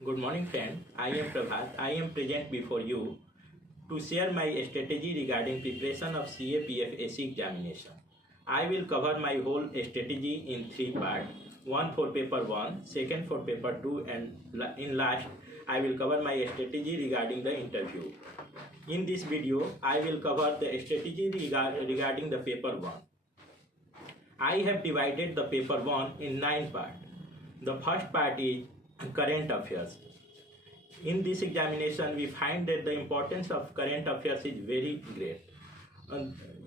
Good morning, friend. I am Prabhat. I am present before you to share my strategy regarding preparation of CAPF AC examination. I will cover my whole strategy in three parts. One for paper 1, second for paper 2, and in last, I will cover my strategy regarding the interview. In this video, I will cover the strategy regarding the paper 1. I have divided the paper 1 in 9 parts. The first part is current affairs. In this examination, we find that the importance of current affairs is very great.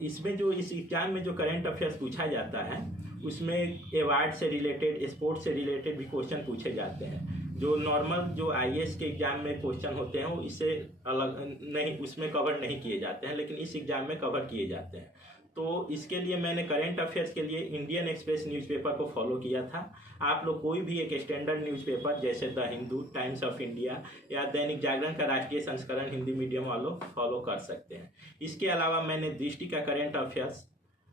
इसमें जो इस exam में जो current affairs पूछा जाता है उसमें award से रिलेटेड, स्पोर्ट्स से रिलेटेड भी क्वेश्चन पूछे जाते हैं। जो नॉर्मल जो आईएएस के एग्जाम में क्वेश्चन होते हैं वो इससे अलग नहीं, उसमें कवर नहीं किए जाते हैं, लेकिन इस एग्जाम में कवर किए जाते हैं। तो इसके लिए मैंने करंट अफेयर्स के लिए इंडियन एक्सप्रेस न्यूज़पेपर को फॉलो किया था। आप लोग कोई भी एक स्टैंडर्ड न्यूज़पेपर जैसे the Hindu, times of India या दैनिक जागरण का राष्ट्रीय संस्करण हिंदी मीडियम वालों फॉलो कर सकते हैं। इसके अलावा मैंने दृष्टि का करंट अफेयर्स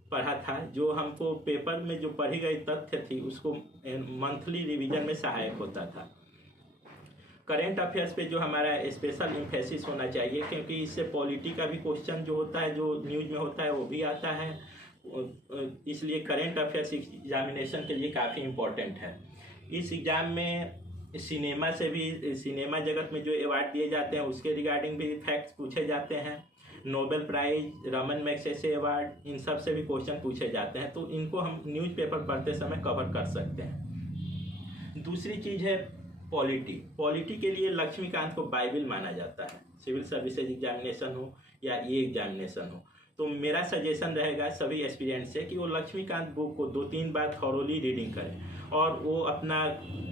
पढ़ा था, जो हमको पेपर में जो पढ़ी गई तथ्य थी उसको मंथली रिवीजन में सहायक होता था। करंट अफेयर्स पे जो हमारा स्पेशल इम्फेसिस होना चाहिए, क्योंकि इससे पॉलिटी का भी क्वेश्चन जो होता है, जो न्यूज़ में होता है, वो भी आता है। इसलिए करंट अफेयर्स एग्जामिनेशन के लिए काफ़ी इम्पोर्टेंट है। इस एग्ज़ाम में सिनेमा से भी, सिनेमा जगत में जो अवार्ड दिए जाते हैं उसके रिगार्डिंग भी फैक्ट्स पूछे जाते हैं। Nobel prize, Raman Magsaysay award, इन सब से भी क्वेश्चन पूछे जाते हैं, तो इनको हम न्यूज़पेपर पढ़ते समय कवर कर सकते हैं। दूसरी चीज़ है पॉलिटी के लिए लक्ष्मीकांत को बाइबल माना जाता है, सिविल सर्विसेज एग्जामिनेशन हो या ये एग्जामिनेशन हो। तो मेरा सजेशन रहेगा सभी एस्पिरेंट से कि वो लक्ष्मीकांत बुक को 2-3 बार थॉरोली रीडिंग करें, और वो अपना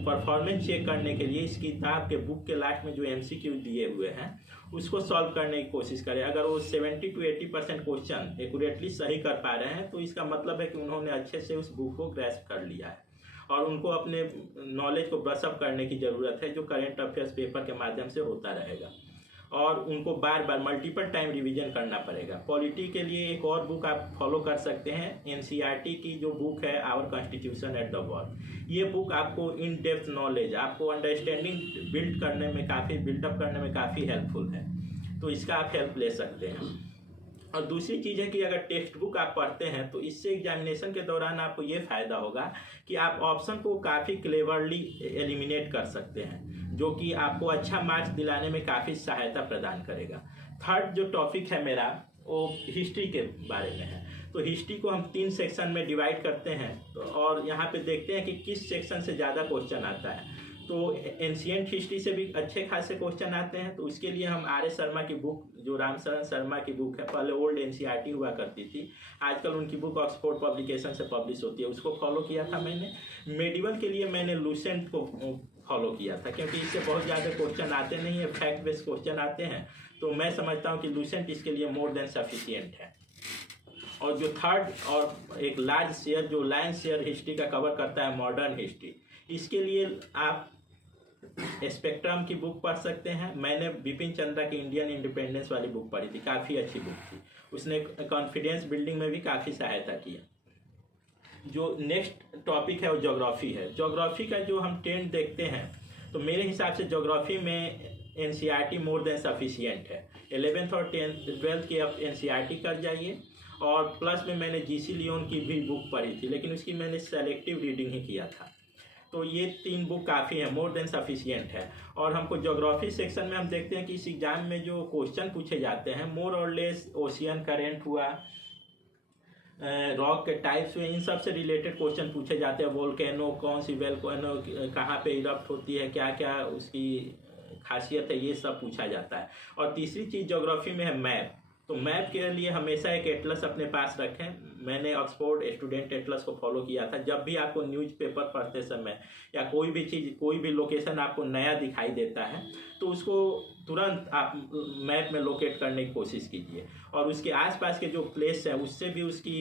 परफॉर्मेंस चेक करने के लिए इस किताब के बुक के लास्ट में जो एमसीक्यू दिए हुए हैं उसको सॉल्व करने की कोशिश करें। अगर वो 70 to 80% क्वेश्चन एक्यूरेटली सही कर पा रहे हैं तो इसका मतलब है कि उन्होंने अच्छे से उस बुक को ग्रैस्प कर लिया है, और उनको अपने नॉलेज को ब्रश अप करने की ज़रूरत है, जो करंट अफेयर्स पेपर के माध्यम से होता रहेगा, और उनको बार बार मल्टीपल टाइम रिवीजन करना पड़ेगा। पॉलिटी के लिए एक और बुक आप फॉलो कर सकते हैं, एनसीईआरटी की जो बुक है our constitution at the war. ये बुक आपको इन डेप्थ नॉलेज, आपको अंडरस्टैंडिंग बिल्डअप करने में काफ़ी हेल्पफुल है, तो इसका आप हेल्प ले सकते हैं। और दूसरी चीज़ है कि अगर टेक्स्ट बुक आप पढ़ते हैं तो इससे एग्जामिनेशन के दौरान आपको ये फ़ायदा होगा कि आप ऑप्शन को काफ़ी क्लेवरली एलिमिनेट कर सकते हैं, जो कि आपको अच्छा मार्क्स दिलाने में काफ़ी सहायता प्रदान करेगा। थर्ड जो टॉपिक है मेरा वो हिस्ट्री के बारे में है। तो हिस्ट्री को हम 3 सेक्शन में डिवाइड करते हैं, और यहाँ पे देखते हैं कि किस सेक्शन से ज़्यादा क्वेश्चन आता है। तो एंशिएंट हिस्ट्री से भी अच्छे खासे क्वेश्चन आते हैं, तो उसके लिए हम आर एस शर्मा की बुक, जो रामशरण शर्मा की बुक है, पहले ओल्ड एनसीईआरटी हुआ करती थी, आजकल उनकी बुक ऑक्सफोर्ड पब्लिकेशन से पब्लिश होती है, उसको फॉलो किया था मैंने। मेडिवल के लिए मैंने लूसेंट को फॉलो किया था, क्योंकि इससे बहुत ज़्यादा क्वेश्चन आते नहीं है, फैक्ट बेस्ड क्वेश्चन आते हैं, तो मैं समझता हूँ कि लूसेंट इसके लिए मोर देन सफिशियंट है। और जो थर्ड और एक लार्ज शेयर, जो लायन शेयर हिस्ट्री का कवर करता है, मॉडर्न हिस्ट्री, इसके लिए आप स्पेक्ट्रम की बुक पढ़ सकते हैं। मैंने बिपिन चंद्रा की इंडियन इंडिपेंडेंस वाली बुक पढ़ी थी, काफ़ी अच्छी बुक थी, उसने कॉन्फिडेंस बिल्डिंग में भी काफ़ी सहायता किया। जो नेक्स्ट टॉपिक है वो ज्योग्राफी है। ज्योग्राफी का जो हम ट्रेंड देखते हैं, तो मेरे हिसाब से ज्योग्राफी में एनसीईआरटी मोर देन सफिशियंट है। 11th और 12th की आप एनसीईआरटी कर जाइए, और प्लस में मैंने जीसी लियोन की भी बुक पढ़ी थी, लेकिन उसकी मैंने सेलेक्टिव रीडिंग ही किया था। तो ये 3 बुक काफ़ी है, मोर देन सफिशियंट है। और हमको ज्योग्राफी सेक्शन में हम देखते हैं कि इस एग्जाम में जो क्वेश्चन पूछे जाते हैं मोर और लेस ओशियन करंट हुआ, रॉक के टाइप्स हुए, इन सब से रिलेटेड क्वेश्चन पूछे जाते हैं। वोल्केनो, कौन सी वोल्केनो कहाँ पे इरप्ट होती है, क्या क्या उसकी खासियत है, ये सब पूछा जाता है। और तीसरी चीज़ ज्योग्राफी में है मैप। तो मैप के लिए हमेशा एक एटलस अपने पास रखें। मैंने ऑक्सफोर्ड स्टूडेंट एटलस को फॉलो किया था। जब भी आपको न्यूज़पेपर पढ़ते समय या कोई भी चीज़, कोई भी लोकेशन आपको नया दिखाई देता है, तो उसको तुरंत आप मैप में लोकेट करने की कोशिश कीजिए, और उसके आसपास के जो प्लेस है उससे भी उसकी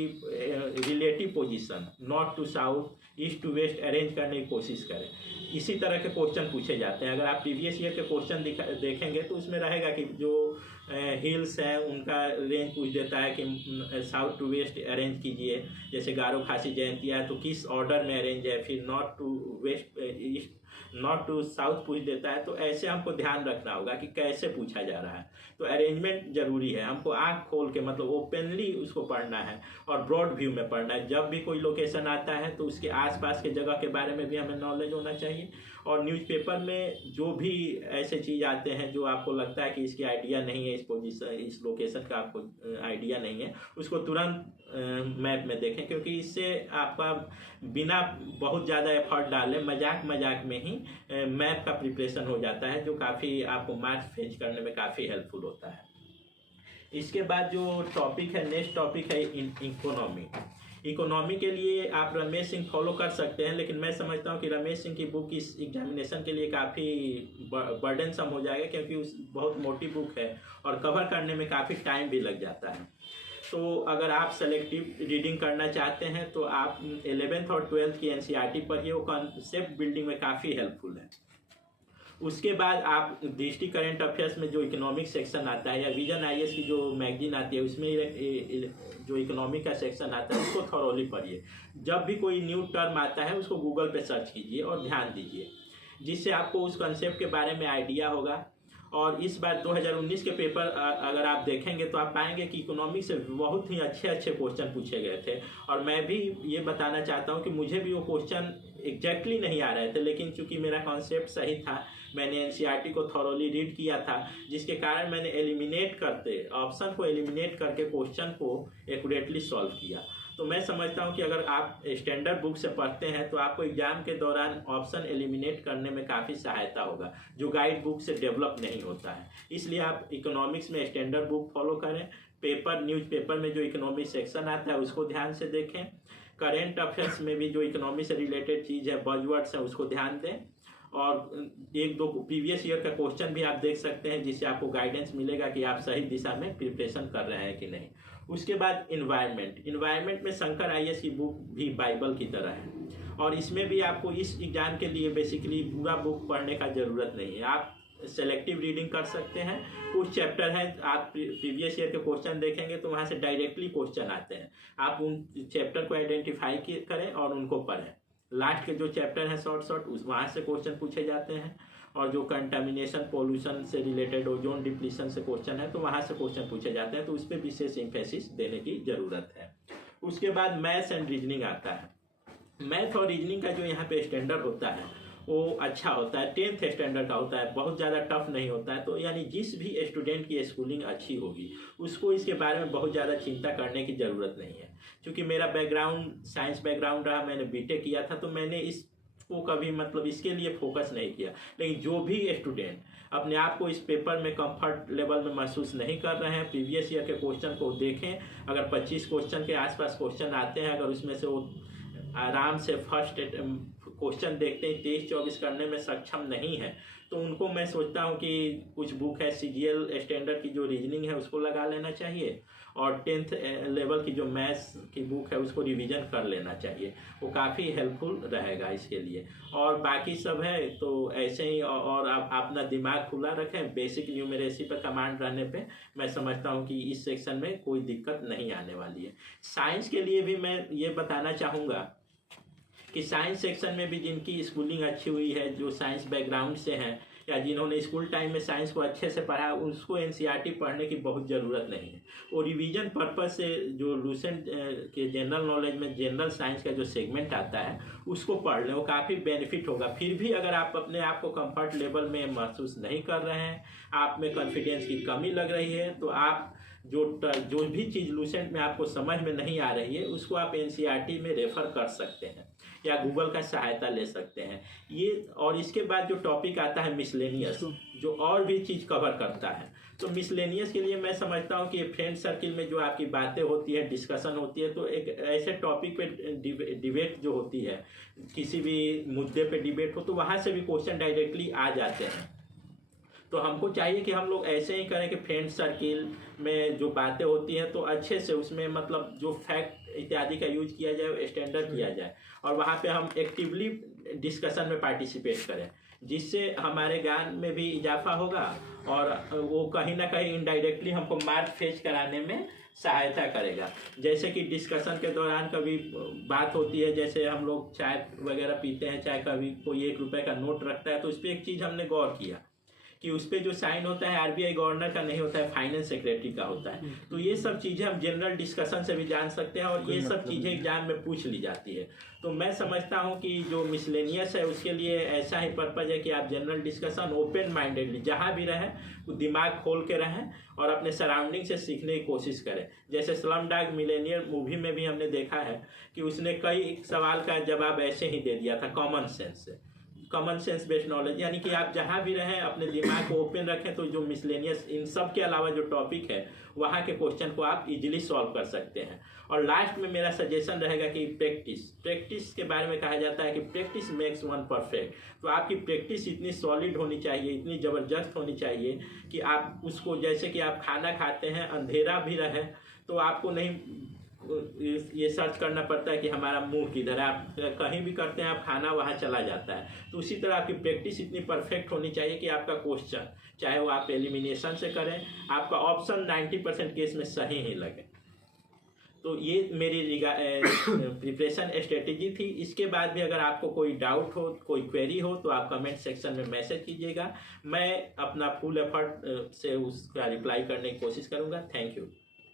relative position, north to south, east to west arrange करने की कोशिश करें। इसी तरह के क्वेश्चन पूछे जाते हैं। अगर आप प्रीवियस ईयर के क्वेश्चन देखेंगे तो उसमें रहेगा कि जो हिल्स हैं उनका रेंज पूछ देता है कि साउथ टू वेस्ट अरेंज कीजिए। जैसे गारो खासी जयंतिया है तो किस ऑर्डर में अरेंज है, फिर north to west east, north to south पूछ देता है। तो ऐसे हमको ध्यान रखना होगा कि कैसे पूछा जा रहा है। तो अरेंजमेंट जरूरी है, हमको आँख खोल के मतलब ओपनली उसको पढ़ना है और ब्रॉड व्यू में पढ़ना है। जब भी कोई लोकेशन आता है तो उसके आसपास के जगह के बारे में भी हमें नॉलेज होना चाहिए। और न्यूज़पेपर में जो भी ऐसे चीज़ आते हैं जो आपको लगता है कि इसकी आइडिया नहीं है, इस पोजीशन इस लोकेशन का आपको आइडिया नहीं है, उसको तुरंत मैप में देखें, क्योंकि इससे आपका बिना बहुत ज़्यादा एफर्ट डाले मजाक में ही मैप का प्रिपरेशन हो जाता है, जो काफ़ी आपको मार्क्स फेच करने में काफ़ी हेल्पफुल होता है। इसके बाद जो टॉपिक है, नेक्स्ट टॉपिक है इकोनॉमी। इकोनॉमी के लिए आप रमेश सिंह फॉलो कर सकते हैं, लेकिन मैं समझता हूँ कि रमेश सिंह की बुक इस एग्जामिनेशन के लिए काफ़ी बर्डनसम हो जाएगा, क्योंकि उस बहुत मोटी बुक है और कवर करने में काफ़ी टाइम भी लग जाता है। तो अगर आप सेलेक्टिव रीडिंग करना चाहते हैं तो आप 11th और 12th की NCERT पढ़िए, वो कॉन्सेप्ट बिल्डिंग में काफ़ी हेल्पफुल है। उसके बाद आप दृष्टि करंट अफेयर्स में जो इकोनॉमिक सेक्शन आता है, या विजन IAS की जो मैगजीन आती है उसमें जो इकोनॉमी का सेक्शन आता है उसको थॉरोली पढ़िए। जब भी कोई न्यू टर्म आता है उसको गूगल पे सर्च कीजिए और ध्यान दीजिए, जिससे आपको उस कंसेप्ट के बारे में आइडिया होगा। और इस बार 2019 के पेपर अगर आप देखेंगे तो आप पाएंगे कि इकोनॉमिक्स से बहुत ही अच्छे क्वेश्चन पूछे गए थे। और मैं भी ये बताना चाहता हूँ कि मुझे भी वो क्वेश्चन एग्जैक्टली नहीं आ रहे थे, लेकिन चूंकि मेरा कॉन्सेप्ट सही था, मैंने NCERT को थॉरोली रीड किया था, जिसके कारण मैंने ऑप्शन को एलिमिनेट करके क्वेश्चन को एक्यूरेटली सॉल्व किया। तो मैं समझता हूं कि अगर आप स्टैंडर्ड बुक से पढ़ते हैं तो आपको एग्जाम के दौरान ऑप्शन एलिमिनेट करने में काफ़ी सहायता होगा, जो गाइड बुक से डेवलप नहीं होता है। इसलिए आप इकोनॉमिक्स में स्टैंडर्ड बुक फॉलो करें। न्यूज़पेपर में जो इकोनॉमिक सेक्शन आता है उसको ध्यान से देखें। करेंट अफेयर्स में भी जो इकोनॉमी से रिलेटेड चीज़ है, बज़वर्ड्स है, उसको ध्यान दें। और एक दो प्रीवियस ईयर का क्वेश्चन भी आप देख सकते हैं, जिससे आपको गाइडेंस मिलेगा कि आप सही दिशा में प्रिपरेशन कर रहे हैं कि नहीं। उसके बाद इन्वायरमेंट में शंकर IAS की बुक भी बाइबल की तरह है, और इसमें भी आपको इस एग्जाम के लिए बेसिकली पूरा बुक पढ़ने का ज़रूरत नहीं है। आप सेलेक्टिव रीडिंग कर सकते हैं। कुछ चैप्टर हैं, आप प्रीवियस ईयर के क्वेश्चन देखेंगे तो वहाँ से डायरेक्टली क्वेश्चन आते हैं। आप उन चैप्टर को आइडेंटिफाई करें और उनको पढ़ें। लास्ट के जो चैप्टर हैं शॉर्ट वहाँ से क्वेश्चन पूछे जाते हैं, और जो कंटामिनेशन पोल्यूशन से रिलेटेड ओजोन डिप्लीशन से क्वेश्चन है तो वहाँ से क्वेश्चन पूछे जाते हैं, तो उस पर विशेष एम्फेसिस देने की ज़रूरत है। उसके बाद मैथ्स एंड रीजनिंग आता है। मैथ और रीजनिंग का जो यहाँ पे स्टैंडर्ड होता है वो अच्छा होता है, 10th स्टैंडर्ड का होता है, बहुत ज़्यादा टफ नहीं होता है। तो यानी जिस भी स्टूडेंट की स्कूलिंग अच्छी होगी उसको इसके बारे में बहुत ज़्यादा चिंता करने की ज़रूरत नहीं है। क्योंकि मेरा बैकग्राउंड साइंस बैकग्राउंड रहा, मैंने BTech किया था, तो मैंने इसको कभी मतलब इसके लिए फोकस नहीं किया। लेकिन जो भी स्टूडेंट अपने आप को इस पेपर में कंफर्ट लेवल में महसूस नहीं कर रहे हैं, प्रीवियस ईयर के क्वेश्चन को देखें। अगर 25 क्वेश्चन के आसपास क्वेश्चन आते हैं, अगर उसमें से वो आराम से फर्स्ट क्वेश्चन देखते हैं 23-24 करने में सक्षम नहीं है, तो उनको मैं सोचता हूँ कि कुछ बुक है CGL स्टैंडर्ड की जो रीजनिंग है उसको लगा लेना चाहिए, और 10th लेवल की जो मैथ्स की बुक है उसको रिवीजन कर लेना चाहिए। वो काफ़ी हेल्पफुल रहेगा इसके लिए। और बाकी सब है तो ऐसे ही, और आप अपना दिमाग खुला रखें। बेसिक न्यूमेरेसी पर कमांड रहने पे मैं समझता हूँ कि इस सेक्शन में कोई दिक्कत नहीं आने वाली है। साइंस के लिए भी मैं ये बताना चाहूँगा कि साइंस सेक्शन में भी जिनकी स्कूलिंग अच्छी हुई है, जो साइंस बैकग्राउंड से हैं या जिन्होंने स्कूल टाइम में साइंस को अच्छे से पढ़ा, उसको NCERT पढ़ने की बहुत ज़रूरत नहीं है। और रिवीजन पर्पस से जो लूसेंट के जनरल नॉलेज में जनरल साइंस का जो सेगमेंट आता है उसको पढ़ लें, वो काफ़ी बेनिफिट होगा। फिर भी अगर आप अपने आप को कंफर्ट लेवल में महसूस नहीं कर रहे हैं, आप में कॉन्फिडेंस की कमी लग रही है, तो आप जो भी चीज़ लूसेंट में आपको समझ में नहीं आ रही है उसको आप NCERT में रेफ़र कर सकते हैं या गूगल का सहायता ले सकते हैं ये। और इसके बाद जो टॉपिक आता है मिसलेनियस, जो और भी चीज़ कवर करता है। तो मिसलेनियस के लिए मैं समझता हूँ कि फ्रेंड सर्किल में जो आपकी बातें होती है, डिस्कशन होती है, तो एक ऐसे टॉपिक पे डिबेट जो होती है, किसी भी मुद्दे पे डिबेट हो, तो वहाँ से भी क्वेश्चन डायरेक्टली आ जाते हैं। तो हमको चाहिए कि हम लोग ऐसे ही करें कि फ्रेंड सर्किल में जो बातें होती हैं तो अच्छे से उसमें मतलब जो फैक्ट इत्यादि का यूज किया जाए, स्टैंडर्ड किया जाए, और वहाँ पे हम एक्टिवली डिस्कशन में पार्टिसिपेट करें। जिससे हमारे ज्ञान में भी इजाफा होगा और वो कहीं ना कहीं इनडायरेक्टली हमको मार्क फेच कराने में सहायता करेगा। जैसे कि डिस्कशन के दौरान कभी बात होती है, जैसे हम लोग चाय वगैरह पीते हैं, चाहे कभी कोई 1 रुपये का नोट रखता है, तो उस पर एक चीज़ हमने गौर किया कि उस पर जो साइन होता है आरबीआई गवर्नर का नहीं होता है, फाइनेंस सेक्रेटरी का होता है। तो ये सब चीज़ें हम जनरल डिस्कशन से भी जान सकते हैं और ये सब चीज़ें एग्जाम में पूछ ली जाती है। तो मैं समझता हूँ कि जो मिसलेनियस है उसके लिए ऐसा ही पर्पज़ है कि आप जनरल डिस्कशन ओपन माइंडेडली जहाँ भी रहें वो दिमाग खोल के रहें और अपने सराउंडिंग से सीखने की कोशिश करें। जैसे स्लमडॉग मिलेनियर मूवी में भी हमने देखा है कि उसने कई सवाल का जवाब ऐसे ही दे दिया था कॉमन सेंस से, कॉमन सेंस बेस्ड नॉलेज। यानी कि आप जहाँ भी रहें अपने दिमाग को ओपन रखें तो जो मिसलेनियस इन सब के अलावा जो टॉपिक है वहाँ के क्वेश्चन को आप इजीली सॉल्व कर सकते हैं। और लास्ट में मेरा सजेशन रहेगा कि प्रैक्टिस के बारे में कहा जाता है कि प्रैक्टिस मेक्स वन परफेक्ट। तो आपकी प्रैक्टिस इतनी सॉलिड होनी चाहिए, इतनी ज़बरदस्त होनी चाहिए कि आप उसको, जैसे कि आप खाना खाते हैं अंधेरा भी रहे तो आपको नहीं ये सर्च करना पड़ता है कि हमारा मुंह किधर है, आप कहीं भी करते हैं आप खाना वहाँ चला जाता है। तो उसी तरह आपकी प्रैक्टिस इतनी परफेक्ट होनी चाहिए कि आपका क्वेश्चन चाहे वो आप एलिमिनेशन से करें, आपका ऑप्शन 90% केस में सही ही लगे। तो ये मेरी प्रिपरेशन स्ट्रेटेजी थी। इसके बाद भी अगर आपको कोई डाउट हो, कोई क्वेरी हो तो आप कमेंट सेक्शन में मैसेज कीजिएगा, मैं अपना फुल एफर्ट से उसका रिप्लाई करने की कोशिश करूँगा। Thank you.